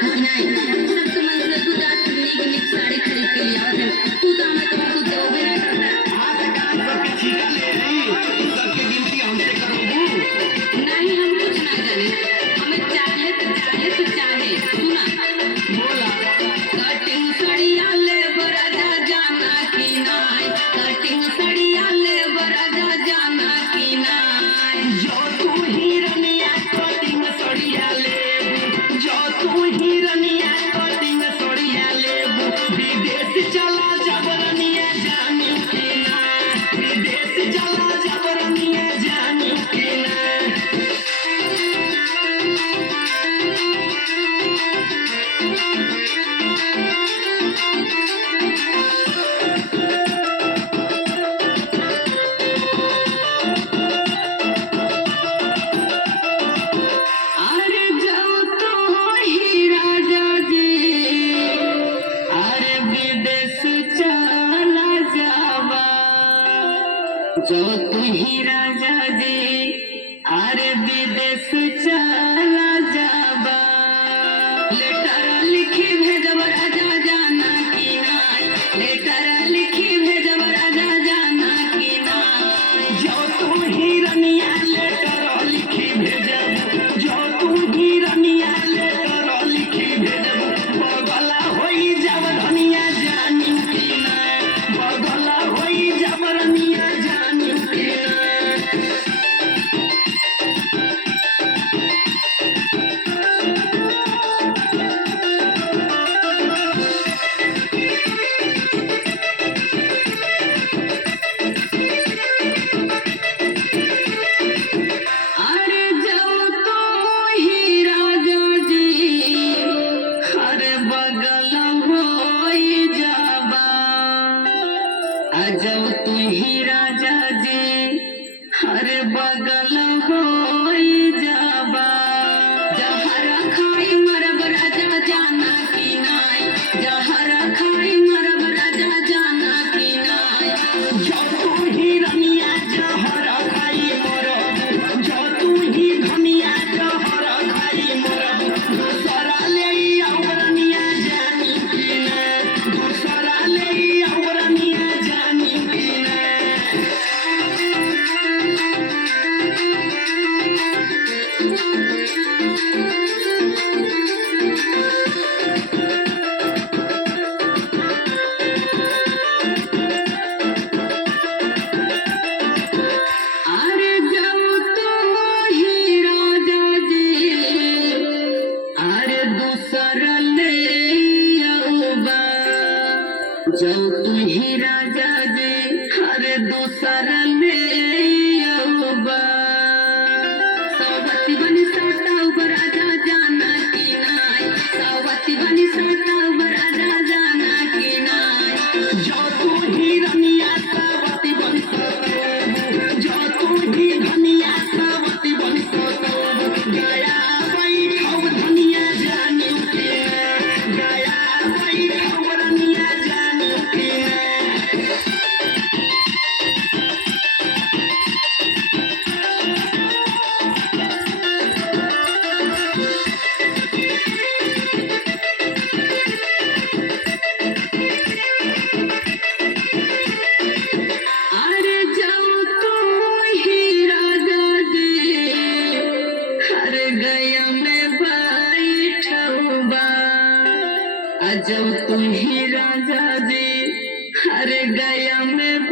खसिनाई सब समझ ले तू जात नीक नीक साड़ी खरीद के लिया है तू तो हमें तो कुछ देवे नहीं करता। हां तो काम सबके ठीका ले रही सबके गिनती हमसे करोगे नहीं हम कुछ ना जाने हमें चाहे तो चाहे सुना बोला कटिंग सड़िया ले बराजा जाना की नाई कटिंग सड़िया ले बराजा जाना की नाई जो तू हिरनिया कटिंग सड़िया ले जो तू हिरनिया कटिंग सड़िया ले विदेश चला जबरनिया जानी के ना विदेश चला जबरनिया जानी के ना अरे जाओ तो ही राजा जी अरे विदेश चला जावा जो तू ही राजा जी अरे विदेश चला जावा लेटर लिखी भेजब राजा जाना की नाई लेटर लिखी भेजब राजा जाना की नाई जो तू हिरनिया लेटर लिखी भेजब जो तू हिरनिया लेटर लिखी भेजब बगला होई जब धनिया जानी की ना बगला होई जब रनिया जानी की ना अरे जाओ तो ही राजा जी अरे बगल होई जाबा अजब तू ही राजा जी अरे बगल होई जाबा जहरा खाई मरब राजा जाना की नाई जहरा खाई मरब राजा जाना की नाई जो तू हिरनिया जहर खाई मरब जो तू ही धनिया जहर खाई मरब दूसरा ले औरनिया जानी की ना दूसरा ले औरनिया जानी की ना अरे जाओ तो ही राजा जी अरे दूसरा ले औबा जो तू ही राजा जी अरे दूसरा ले औबा सावती बनी साटा राजा जाना की नाई सावती बनी साटा राजा जाना की नाई जो तू हिरनिया सावती बंसो जो तू ही धनिया सावती बंसो गया बैठौ धनिया जानी के गया बैठौ रनिया जानी के अरे जाओ तो ही राजा जी अरे गया में बैठौबा अजब तू ही राजा जी अरे गया में